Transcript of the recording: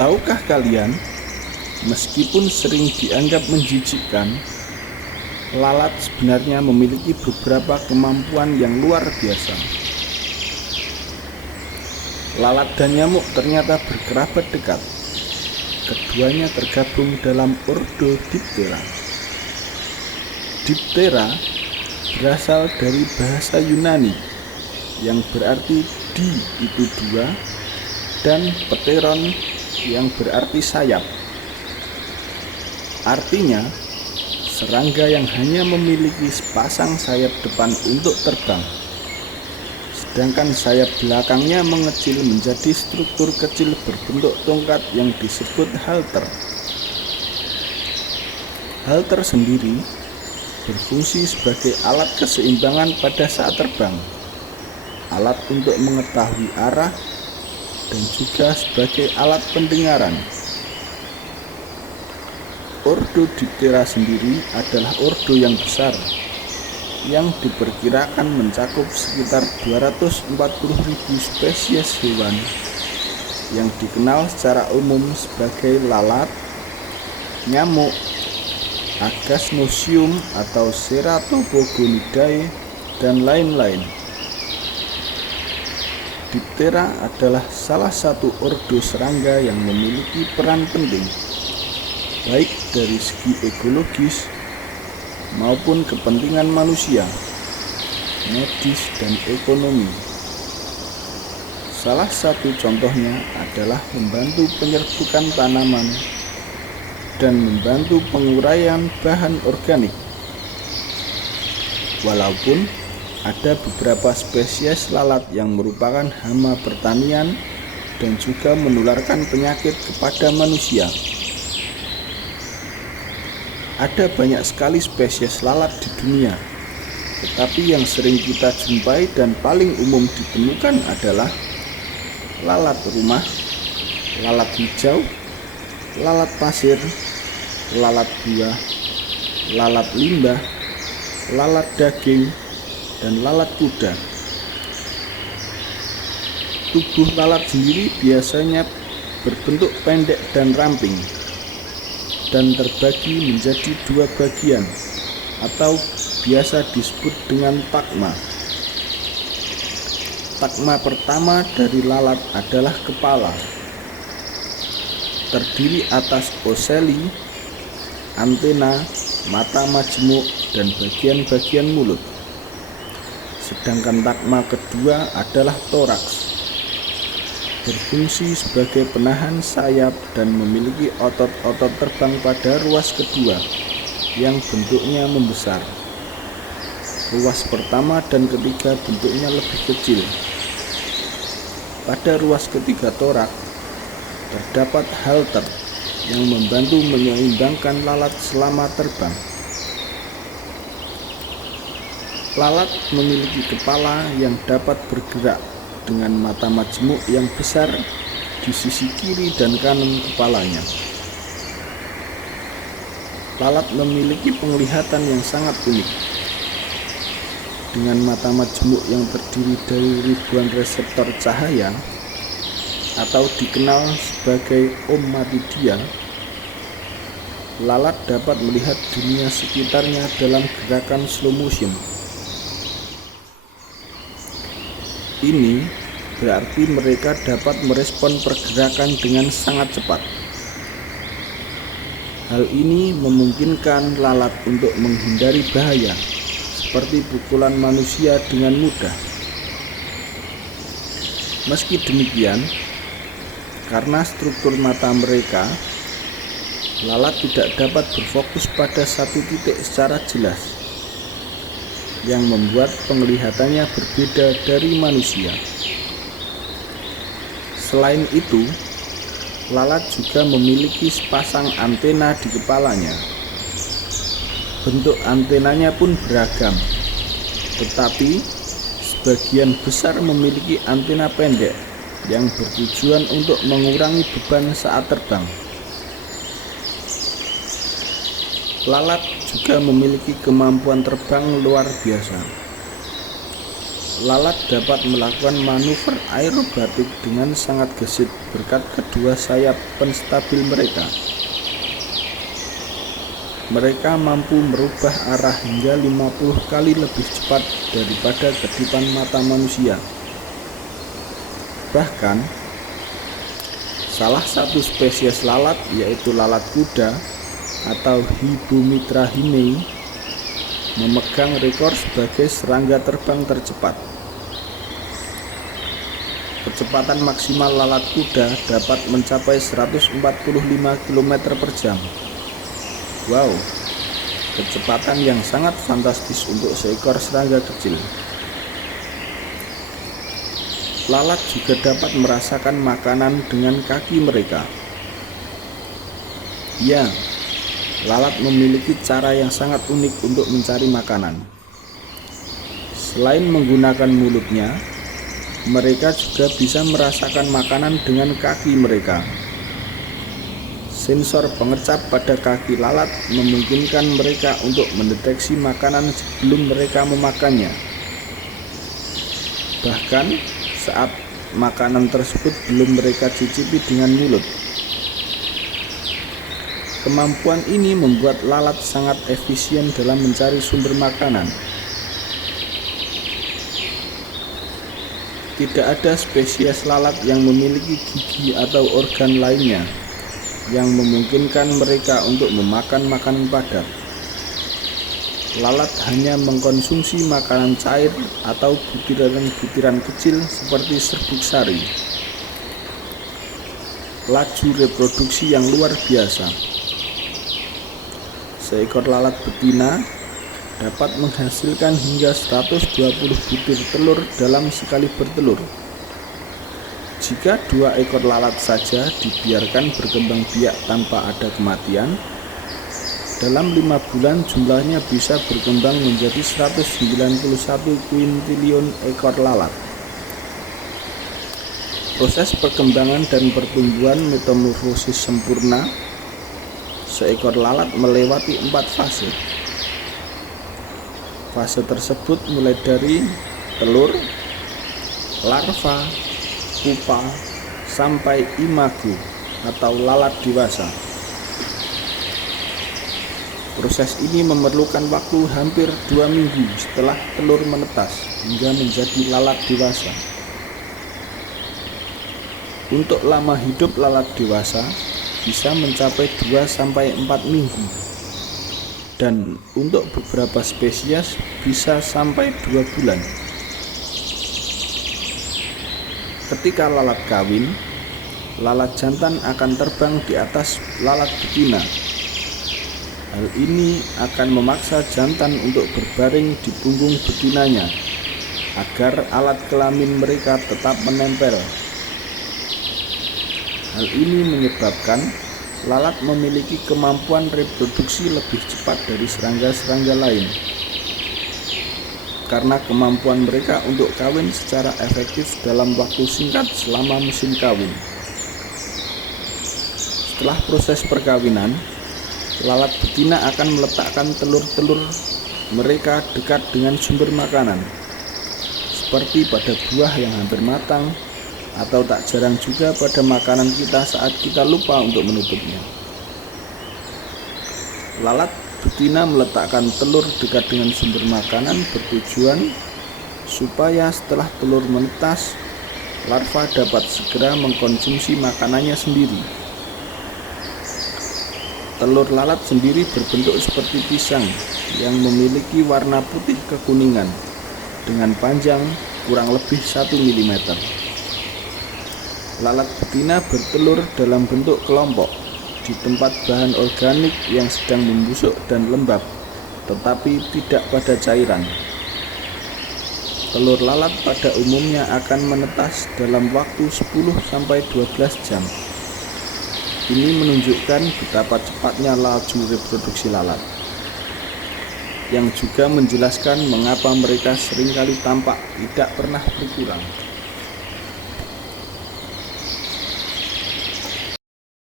Tahukah kalian, meskipun sering dianggap menjijikkan, lalat sebenarnya memiliki beberapa kemampuan yang luar biasa. Lalat dan nyamuk ternyata berkerabat dekat. Keduanya tergabung dalam ordo Diptera. Diptera berasal dari bahasa Yunani yang berarti di itu dua dan pteron yang berarti sayap. Artinya, serangga yang hanya memiliki sepasang sayap depan untuk terbang, sedangkan sayap belakangnya mengecil menjadi struktur kecil berbentuk tongkat yang disebut halter. Halter sendiri berfungsi sebagai alat keseimbangan pada saat terbang, alat untuk mengetahui arah, dan juga sebagai alat pendengaran. Ordo Diptera sendiri adalah ordo yang besar yang diperkirakan mencakup sekitar 240.000 spesies hewan yang dikenal secara umum sebagai lalat, nyamuk, Agasnosium atau Ceratopogonidae, dan lain-lain. Diptera adalah salah satu ordo serangga yang memiliki peran penting, baik dari segi ekologis maupun kepentingan manusia, medis, dan ekonomi. Salah satu contohnya adalah membantu penyerbukan tanaman dan membantu penguraian bahan organik. Walaupun ada beberapa spesies lalat yang merupakan hama pertanian dan juga menularkan penyakit kepada manusia. Ada banyak sekali spesies lalat di dunia, tetapi yang sering kita jumpai dan paling umum ditemukan adalah lalat rumah, lalat hijau, lalat pasir, lalat buah, lalat limbah, lalat daging, dan lalat kuda. Tubuh lalat sendiri biasanya berbentuk pendek dan ramping dan terbagi menjadi dua bagian atau biasa disebut dengan tagma. Tagma pertama dari lalat adalah kepala, terdiri atas ocelli, antena, mata majemuk, dan bagian-bagian mulut. Sedangkan tagma kedua adalah toraks, berfungsi sebagai penahan sayap dan memiliki otot-otot terbang pada ruas kedua yang bentuknya membesar. Ruas pertama dan ketiga bentuknya lebih kecil. Pada ruas ketiga torak terdapat halter yang membantu menyeimbangkan lalat selama terbang. Lalat memiliki kepala yang dapat bergerak dengan mata majemuk yang besar di sisi kiri dan kanan kepalanya. Lalat memiliki penglihatan yang sangat unik, dengan mata majemuk yang terdiri dari ribuan reseptor cahaya atau dikenal sebagai ommatidia. Lalat dapat melihat dunia sekitarnya dalam gerakan slow motion. Ini berarti mereka dapat merespon pergerakan dengan sangat cepat. Hal ini memungkinkan lalat untuk menghindari bahaya seperti pukulan manusia dengan mudah. Meski demikian, karena struktur mata mereka, lalat tidak dapat berfokus pada satu titik secara jelas, yang membuat penglihatannya berbeda dari manusia. Selain itu, lalat juga memiliki sepasang antena di kepalanya. Bentuk antenanya pun beragam, tetapi sebagian besar memiliki antena pendek yang bertujuan untuk mengurangi beban saat terbang. Lalat juga memiliki kemampuan terbang luar biasa. lalat dapat melakukan manuver aerobatik dengan sangat gesit berkat kedua sayap penstabil mereka. Mereka mampu merubah arah hingga 50 kali lebih cepat daripada kedipan mata manusia. Bahkan, salah satu spesies lalat, yaitu lalat kuda atau Hibomitra himei, memegang rekor sebagai serangga terbang tercepat. Kecepatan maksimal lalat kuda dapat mencapai 145 km per jam. Wow, kecepatan yang sangat fantastis untuk seekor serangga kecil. Lalat juga dapat merasakan makanan dengan kaki mereka. Ya, lalat memiliki cara yang sangat unik untuk mencari makanan. Selain menggunakan mulutnya, mereka juga bisa merasakan makanan dengan kaki mereka. Sensor pengecap pada kaki lalat memungkinkan mereka untuk mendeteksi makanan sebelum mereka memakannya. Bahkan saat makanan tersebut belum mereka cicipi dengan mulut. Kemampuan ini membuat lalat sangat efisien dalam mencari sumber makanan. Tidak ada spesies lalat yang memiliki gigi atau organ lainnya yang memungkinkan mereka untuk memakan makanan padat. Lalat hanya mengkonsumsi makanan cair atau butiran-butiran kecil seperti serbuk sari. Laju reproduksi yang luar biasa. Seekor lalat betina dapat menghasilkan hingga 120 butir telur dalam sekali bertelur. Jika 2 ekor lalat saja dibiarkan berkembang biak tanpa ada kematian, dalam 5 bulan jumlahnya bisa berkembang menjadi 191 kuintillion ekor lalat. Proses perkembangan dan pertumbuhan metamorfosis sempurna. Seekor lalat melewati 4 fase. Fase tersebut mulai dari telur, larva, pupa, sampai imago atau lalat dewasa. Proses ini memerlukan waktu hampir 2 minggu setelah telur menetas hingga menjadi lalat dewasa. Untuk lama hidup lalat dewasa bisa mencapai 2-4 minggu, dan untuk beberapa spesies bisa sampai 2 bulan. Ketika lalat kawin, lalat jantan akan terbang di atas lalat betina. Hal ini akan memaksa jantan untuk berbaring di punggung betinanya agar alat kelamin mereka tetap menempel. Hal ini menyebabkan lalat memiliki kemampuan reproduksi lebih cepat dari serangga-serangga lain, karena kemampuan mereka untuk kawin secara efektif dalam waktu singkat selama musim kawin. Setelah proses perkawinan, lalat betina akan meletakkan telur-telur mereka dekat dengan sumber makanan, seperti pada buah yang hampir matang, atau tak jarang juga pada makanan kita saat kita lupa untuk menutupnya. Lalat betina meletakkan telur dekat dengan sumber makanan bertujuan supaya setelah telur menetas, larva dapat segera mengkonsumsi makanannya sendiri. Telur lalat sendiri berbentuk seperti pisang yang memiliki warna putih kekuningan dengan panjang kurang lebih 1 mm. Lalat betina bertelur dalam bentuk kelompok di tempat bahan organik yang sedang membusuk dan lembab, tetapi tidak pada cairan. Telur lalat pada umumnya akan menetas dalam waktu 10-12 jam. Ini menunjukkan betapa cepatnya laju reproduksi lalat, yang juga menjelaskan mengapa mereka seringkali tampak tidak pernah berkurang.